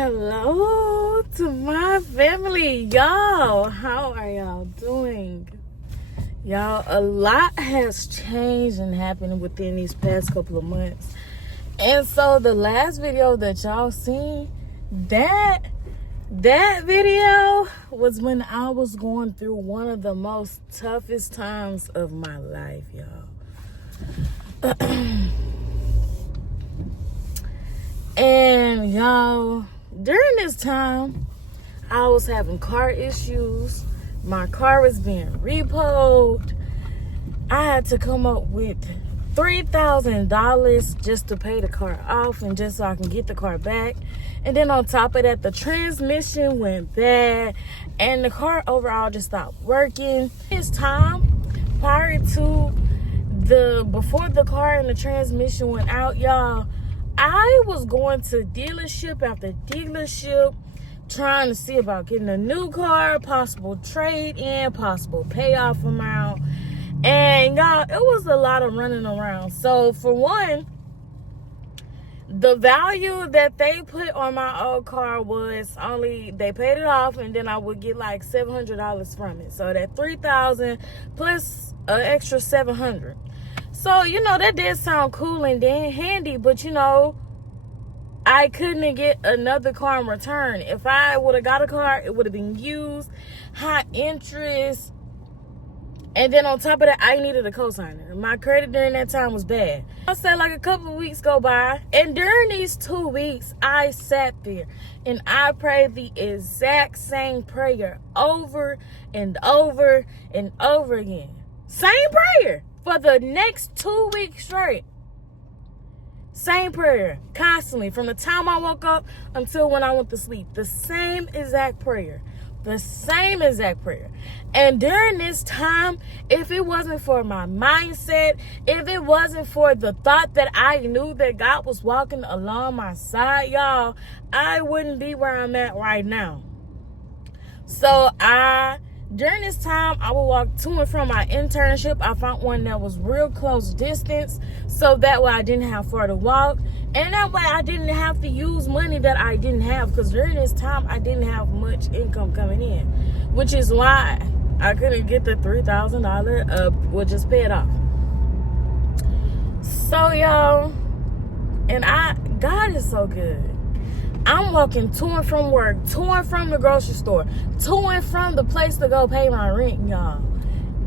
Hello to my family, y'all. How are y'all doing? Y'all, a lot has changed and happened within these past couple of months. And so the last video that y'all seen, that video was when I was going through one of the most toughest times of my life, y'all. And y'all, during this time, I was having car issues. My car was being repoed. I had to come up with $3,000 just to pay the car off and just so I can get the car back. And then on top of that, the transmission went bad and the car overall just stopped working. This time, before the car and the transmission went out, y'all, I was going to dealership after dealership trying to see about getting a new car, possible trade-in, possible payoff amount. And y'all, it was a lot of running around. So for one, the value that they put on my old car was they paid it off and then I would get like $700 from it. So that $3,000 plus an extra $700. So, that did sound cool and handy, but, I couldn't get another car in return. If I would have got a car, it would have been used, high interest, and then on top of that, I needed a cosigner. My credit during that time was bad. I said like a couple of weeks go by, and during these 2 weeks, I sat there and I prayed the exact same prayer over and over and over again. Same prayer. For the next 2 weeks straight. Same prayer. Constantly. From the time I woke up until when I went to sleep. The same exact prayer. The same exact prayer. And during this time, if it wasn't for my mindset, if it wasn't for the thought that I knew that God was walking along my side, y'all, I wouldn't be where I'm at right now. So during this time, I would walk to and from my internship. I found one that was real close distance, so that way I didn't have far to walk. And that way I didn't have to use money that I didn't have, because during this time, I didn't have much income coming in, which is why I couldn't get the $3,000, would just pay it off. So, y'all, and God is so good. I'm walking to and from work, to and from the grocery store, to and from the place to go pay my rent, y'all.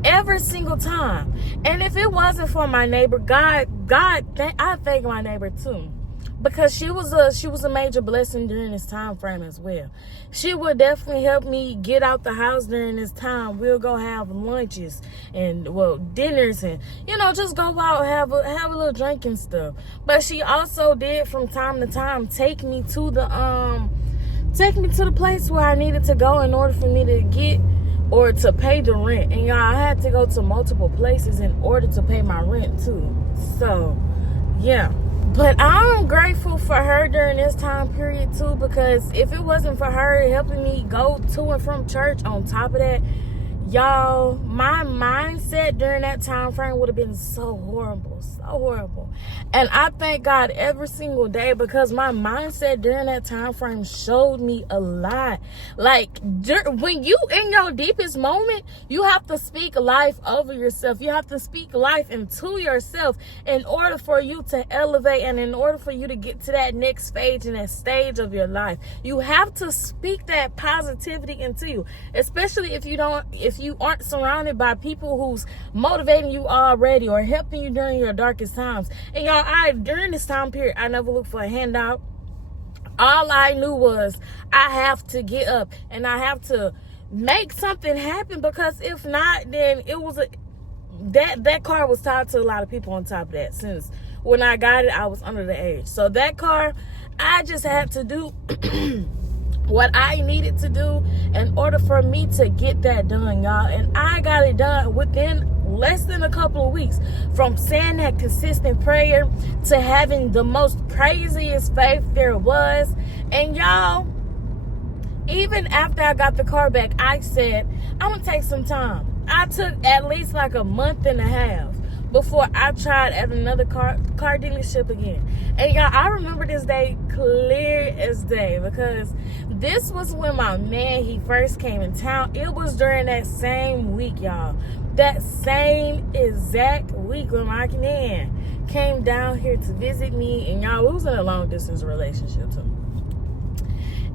Every single time. And if it wasn't for my neighbor, I thank my neighbor too. Because she was a major blessing during this time frame as well. She would definitely help me get out the house during this time. We'll go have lunches and dinners and just go out have a little drink and stuff. But she also did from time to time take me to the place where I needed to go in order for me to get or to pay the rent. And y'all, I had to go to multiple places in order to pay my rent too. So yeah. But I'm grateful for her during this time period too, because if it wasn't for her helping me go to and from church, on top of that, y'all, my mindset during that time frame would have been so horrible. And I thank God every single day, because my mindset during that time frame showed me a lot. Like, when you in your deepest moment, you have to speak life over yourself. You have to speak life into yourself in order for you to elevate and in order for you to get to that next phase and that stage of your life. You have to speak that positivity into you, especially if you aren't surrounded by people who's motivating you already or helping you during your darkest times. And y'all, during this time period, I never looked for a handout. All I knew was I have to get up and I have to make something happen, because if not, then it was that car was tied to a lot of people on top of that. Since when I got it, I was under the age. So that car, I just had to do what I needed to do in order for me to get that done, y'all. And I got it done within less than a couple of weeks, from saying that consistent prayer to having the most craziest faith there was. And y'all, even after I got the car back, I said, I'm gonna take some time. I took at least like a month and a half before I tried at another car dealership again. And y'all, I remember this day clear as day, because this was when my man, he first came in town. It was during that same week, y'all. That same exact week when my man came down here to visit me. And y'all, it was in a long distance relationship too.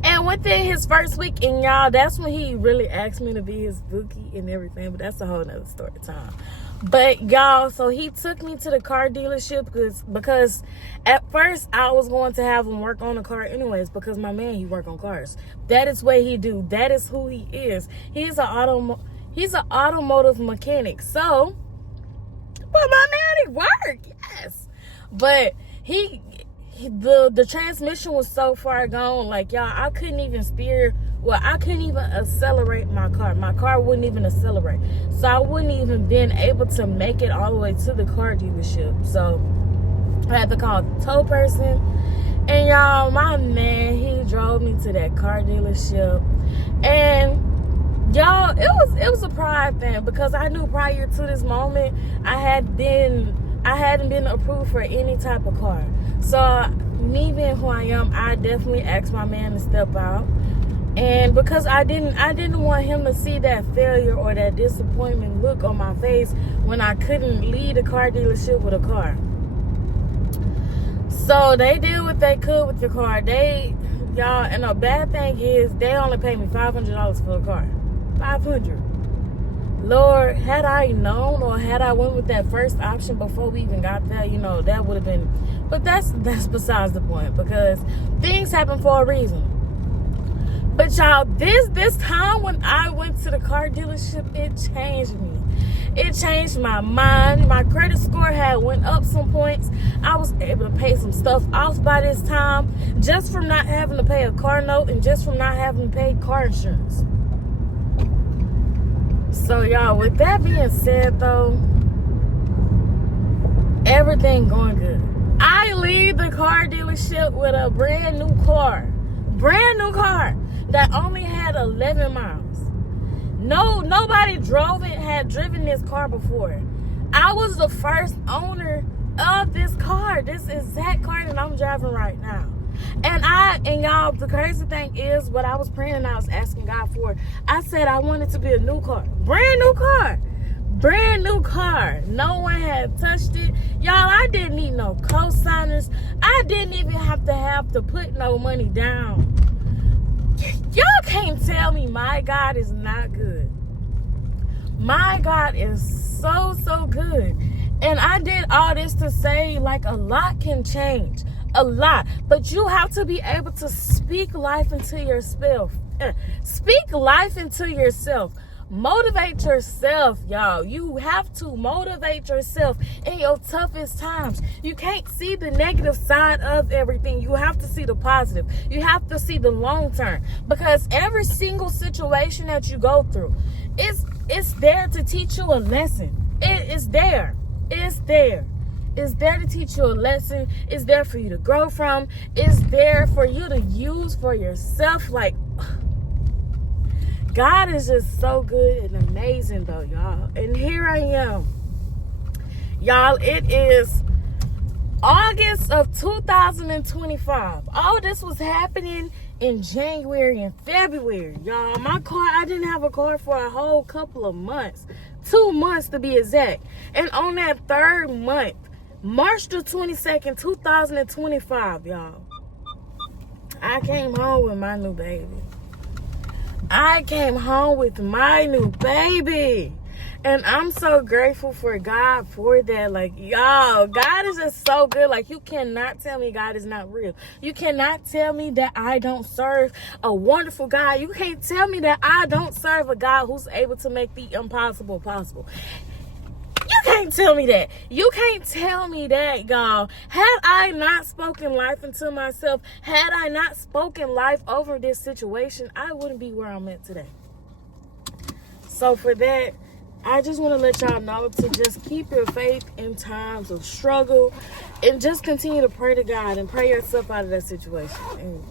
And within his first week, and y'all, that's when he really asked me to be his bookie and everything. But that's a whole nother story time. But y'all, so he took me to the car dealership because at first I was going to have him work on the car anyways, because my man, he work on cars. That is what he do. That is who he is. He's an automotive mechanic. So, but my man, he work, yes. But the transmission was so far gone, like, y'all, I couldn't even steer. Well, I couldn't even accelerate my car. My car wouldn't even accelerate. So I wouldn't even been able to make it all the way to the car dealership. So I had to call the tow person. And y'all, my man, he drove me to that car dealership. And y'all, it was a pride thing, because I knew prior to this moment I hadn't been approved for any type of car. So me being who I am, I definitely asked my man to step out. And because I didn't want him to see that failure or that disappointment look on my face when I couldn't leave a car dealership with a car. So they did what they could with the car. Y'all, and the bad thing is, they only paid me $500 for the car. $500. Lord, had I known, or had I went with that first option before we even got there, that would have been. But that's besides the point, because things happen for a reason. But y'all, this time when I went to the car dealership, it changed me. It changed my mind. My credit score had went up some points. I was able to pay some stuff off by this time, just from not having to pay a car note and just from not having to pay car insurance. So y'all, with that being said though, everything going good. I leave the car dealership with a brand new car that only had 11 miles. Nobody had driven this car before. I was the first owner of this car, this exact car that I'm driving right now. And y'all, the crazy thing is, what I was praying and I was asking God for, I said I wanted to be a new car. Brand new car. No one had touched it. Y'all, I didn't need no co-signers. I didn't even have to put no money down. Y'all can't tell me my God is not good. My God is so good. And I did all this to say, like, a lot can change. A lot. But you have to be able to speak life into yourself. Speak life into yourself. Motivate yourself, y'all. You have to motivate yourself in your toughest times. You can't see the negative side of everything. You have to see the positive. You have to see the long term, because every single situation that you go through, it's there to teach you a lesson. It is there. It's there. It's there to teach you a lesson. It's there for you to grow from. It's there for you to use for yourself. Like, God is just so good and amazing though, y'all. And here I am. Y'all, it is August of 2025. All this was happening in January and February. Y'all, I didn't have a car for a whole couple of months. 2 months to be exact. And on that third month, March the 22nd, 2025, y'all, I came home with my new baby. And I'm so grateful for God for that. Like, y'all, God is just so good. Like, you cannot tell me God is not real. You cannot tell me that I don't serve a wonderful God. You can't tell me that I don't serve a God who's able to make the impossible possible. You can't tell me that. You can't tell me that, y'all. Had I not spoken life into myself, had I not spoken life over this situation, I wouldn't be where I'm at today. So for that, I just want to let y'all know to just keep your faith in times of struggle and just continue to pray to God and pray yourself out of that situation.